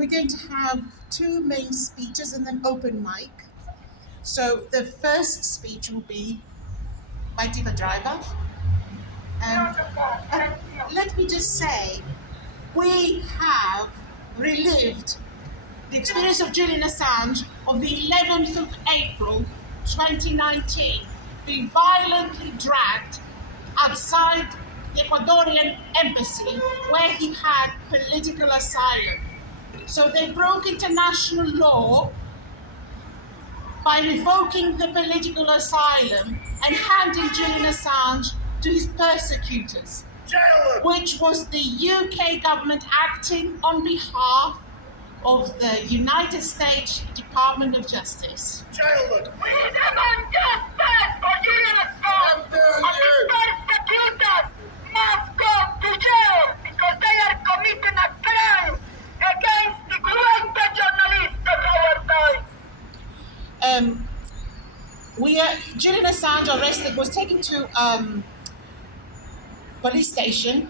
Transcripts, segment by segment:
we're going to have two main speeches and then open mic. So the first speech will be by Deepa. And let me just say, we have relived the experience of Julian Assange of the 11th of April 2019, being violently dragged outside the Ecuadorian embassy where he had political asylum. So they broke international law by revoking the political asylum and handing Julian Assange to his persecutors, which was the UK government acting on behalf of the United States Department of Justice. We demand justice for Julian Assange, and the persecutors must go to jail because they are committing a crime against the greatest journalist of our time. Julian Assange arrested, was taken to police station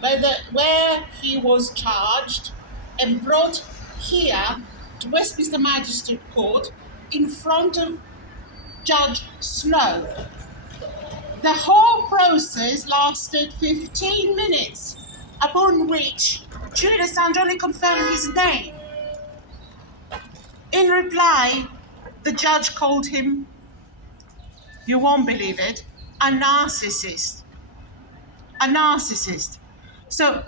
where he was charged and brought here to Westminster Magistrates Court in front of Judge Snow. The whole process lasted 15 minutes, upon which Julian Assange only confirmed his name. In reply, the judge called him, you won't believe it, a narcissist. A narcissist. So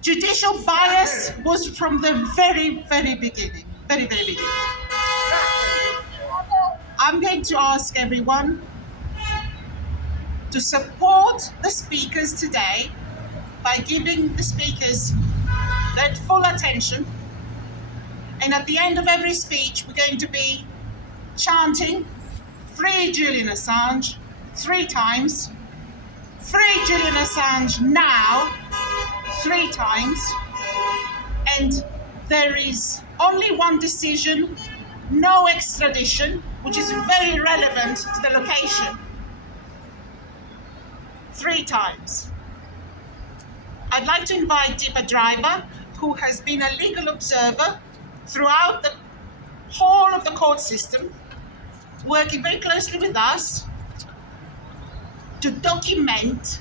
judicial bias was from the very, very beginning. Very, very beginning. I'm going to ask everyone to support the speakers today by giving the speakers their full attention. And at the end of every speech, we're going to be chanting, "Free Julian Assange," 3 times. "Free Julian Assange now," 3 times. And there is only one decision, no extradition, which is very relevant to the location. 3 times. I'd like to invite Deepa, who has been a legal observer throughout the whole of the court system, working very closely with us to document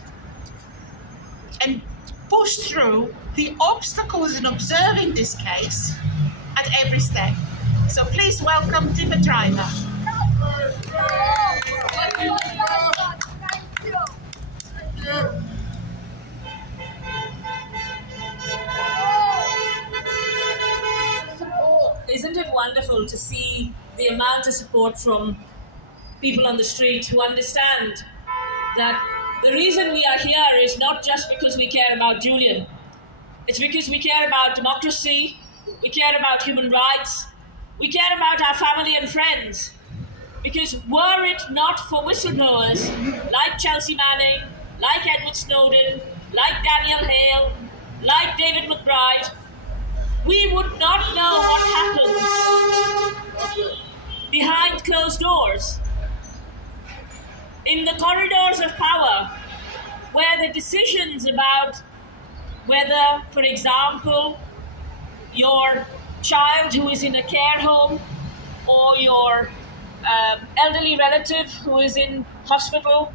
and push through the obstacles in observing this case at every step. So please welcome Deepa. Isn't it wonderful to see the amount of support from people on the street who understand that the reason we are here is not just because we care about Julian. It's because we care about democracy, we care about human rights, we care about our family and friends. Because were it not for whistleblowers like Chelsea Manning, like Edward Snowden, like Daniel Hale, like David McBride, we would not know what happens behind closed doors, in the corridors of power, where the decisions about whether, for example, your child who is in a care home or your elderly relative who is in hospital,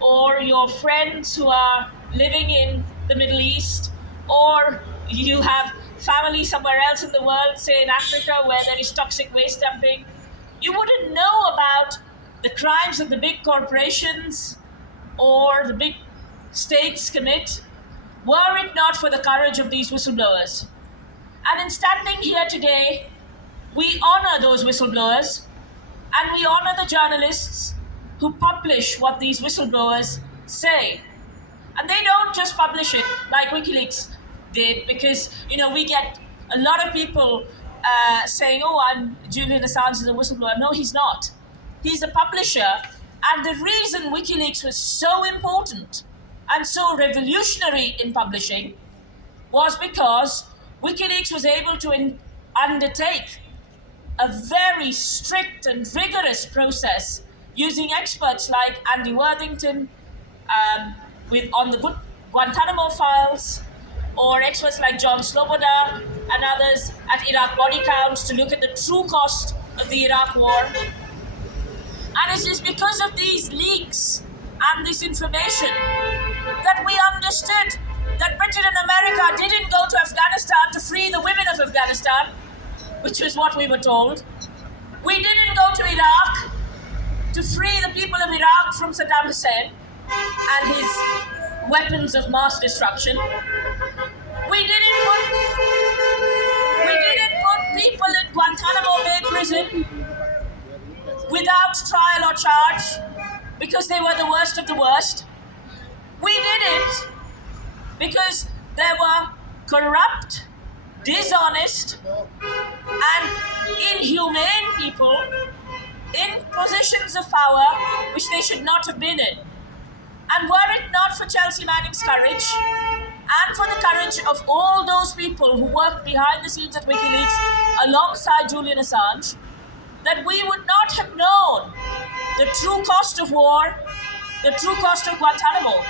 or your friends who are living in the Middle East, or you have family somewhere else in the world, say in Africa, where there is toxic waste dumping, you wouldn't know about the crimes that the big corporations or the big states commit were it not for the courage of these whistleblowers. And in standing here today, we honor those whistleblowers and we honor the journalists who publish what these whistleblowers say. And they don't just publish it like WikiLeaks did, because we get a lot of people saying, "Oh, Julian Assange is a whistleblower." No, he's not. He's a publisher, and the reason WikiLeaks was so important and so revolutionary in publishing was because WikiLeaks was able to undertake a very strict and rigorous process using experts like Andy Worthington on the Guantanamo files, or experts like John Sloboda and others at Iraq Body Counts to look at the true cost of the Iraq war. And it is because of these leaks and this information that we understood that Britain and America didn't go to Afghanistan to free the women of Afghanistan, which was what we were told. We didn't go to Iraq to free the people of Iraq from Saddam Hussein and his weapons of mass destruction. We didn't put people in Guantanamo Bay prison without trial or charge because they were the worst of the worst. We did it because there were corrupt, dishonest, and inhumane people in positions of power which they should not have been in. And were it not for Chelsea Manning's courage and for the courage of all those people who worked behind the scenes at WikiLeaks alongside Julian Assange, that we would not have known the true cost of war, the true cost of Guantanamo.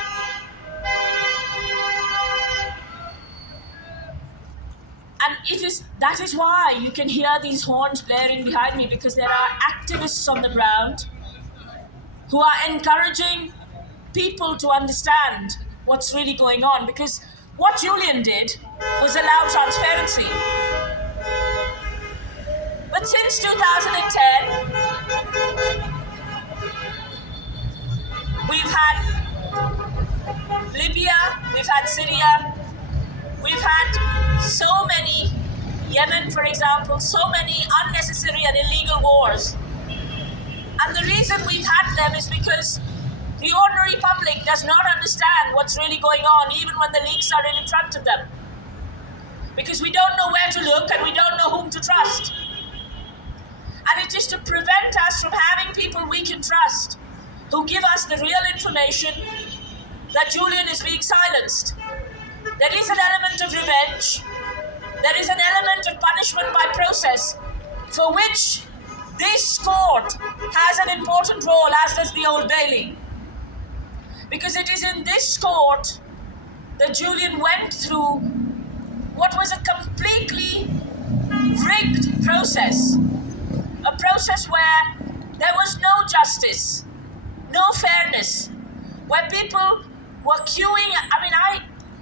And that is why you can hear these horns blaring behind me, because there are activists on the ground who are encouraging people to understand what's really going on, because what Julian did was allow transparency. But since 2010, we've had Libya, we've had Syria, we've had so many, Yemen for example, so many unnecessary and illegal wars. And the reason we've had them is because the ordinary public does not understand what's really going on, even when the leaks are in front of them. Because we don't know where to look and we don't know whom to trust. And it is to prevent us from having people we can trust, who give us the real information, that Julian is being silenced. There is an element of revenge. There is an element of punishment by process, for which this court has an important role, as does the Old Bailey. Because it is in this court that Julian went through what was a completely rigged process. A process where there was no justice, no fairness, where people were queuing.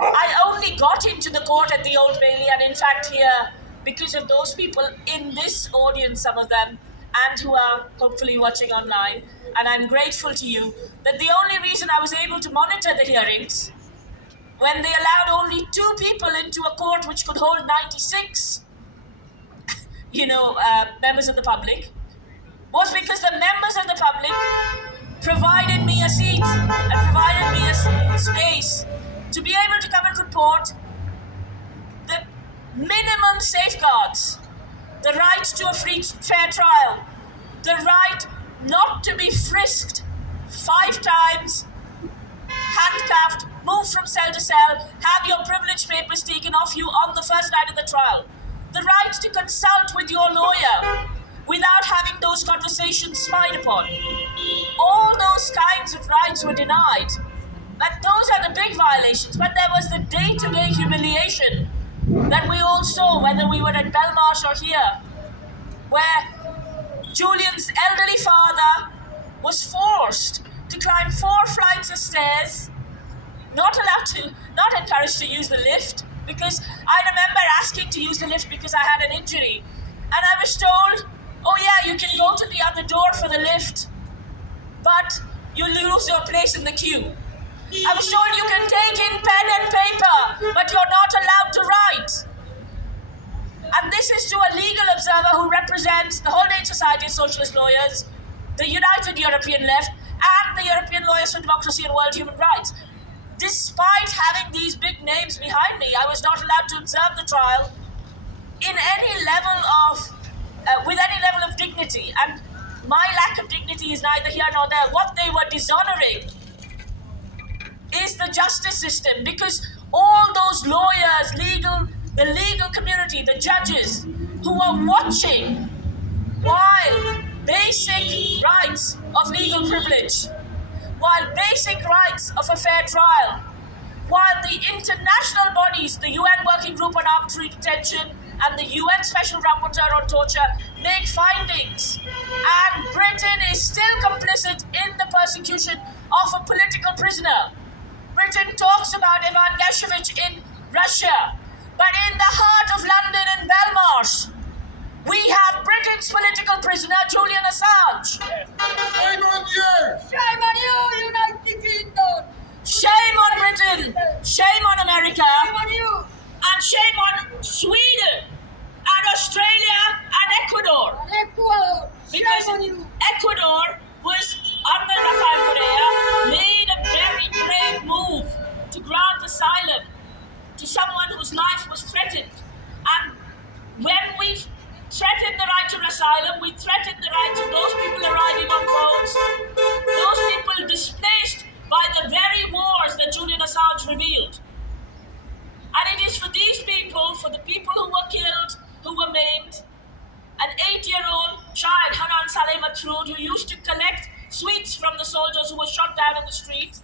I only got into the court at the Old Bailey, and in fact here, because of those people in this audience, some of them, and who are hopefully watching online. And I'm grateful to you that the only reason I was able to monitor the hearings, when they allowed only 2 people into a court which could hold 96 members of the public, was because the members of the public provided me a seat and provided me a space to be able to come and report the minimum safeguards, the right to a fair trial, the right not to be frisked 5 times, handcuffed, moved from cell to cell, have your privilege papers taken off you on the first night of the trial, the right to consult with your lawyer without having those conversations spied upon. All those kinds of rights were denied. And those are the big violations. But there was the day-to-day humiliation that we all saw, whether we were at Belmarsh or here, where Julian's elderly father was forced to climb 4 flights of stairs, not encouraged to use the lift, because I remember asking to use the lift because I had an injury. And I was told, oh yeah, you can go to the other door for the lift, but you lose your place in the queue. I was told you can take in pen and paper, but you're not allowed to write. And this is to a legal observer who represents the Haldane Society of Socialist Lawyers, the United European Left, and the European Lawyers for Democracy and World Human Rights. Despite having these big names behind me, I was not allowed to observe the trial in any level of, with any level of dignity. And my lack of dignity is neither here nor there. What they were dishonoring is the justice system, because all those lawyers, the legal community, the judges who were watching while basic rights of legal privilege, while basic rights of a fair trial while the international bodies, the UN Working Group on Arbitrary Detention and the UN Special Rapporteur on Torture, make findings. And Britain is still complicit in the persecution of a political prisoner. Britain talks about Ivan Gashevich in Russia, but in the heart of London and Belmarsh, we have Britain's political prisoner, Julian Assange. Shame on you! Shame on you, United Kingdom! Shame on Britain, shame on America, Shame on you! and shame on Sweden, and Australia, and Ecuador. Ecuador! Because Shame on you! Ecuador was, under Rafael Correa, made a very brave move to grant asylum to someone whose life was threatened. And when we threatened the right to asylum, we threatened the rights of those people arriving on boats, those people displaced by the very wars that Julian Assange revealed. And it is for these people, for the people who were killed, who were maimed, an 8-year-old child, Hanan Saleh Matroud, who used to collect sweets from the soldiers who were shot down in the streets,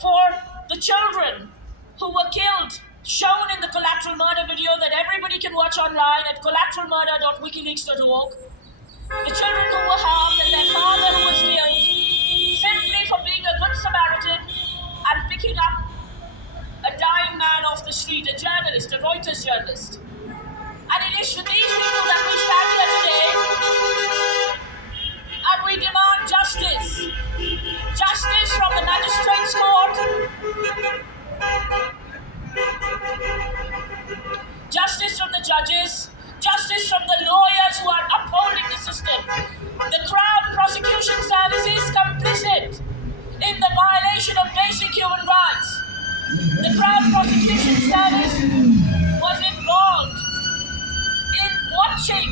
for the children who were killed, shown in the collateral murder video that everybody can watch online at collateralmurder.wikileaks.org, the children who were harmed and their father who was killed simply for being a good Samaritan and picking up a dying man off the street, a journalist, a Reuters journalist. And it is for these people that we stand here today and we demand justice. Justice from the Magistrates Court. Justice from the judges. Justice from the lawyers who are upholding the system. The Crown Prosecution Service is complicit in the violation of basic human rights. The Crown Prosecution Service was involved in watching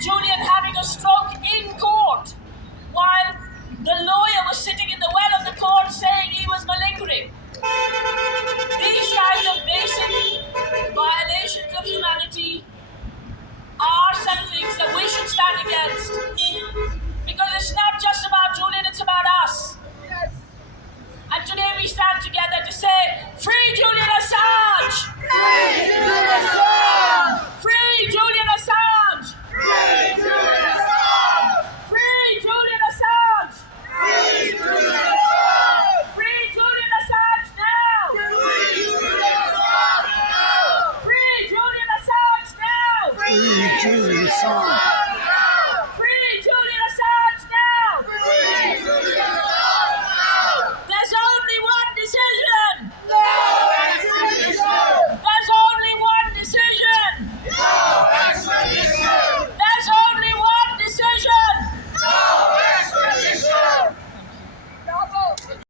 Julian having a stroke in court while the lawyer was sitting in the well of the court saying he was malingering. These kinds of basic violations of humanity are some things that we should stand against, because it's not just about Julian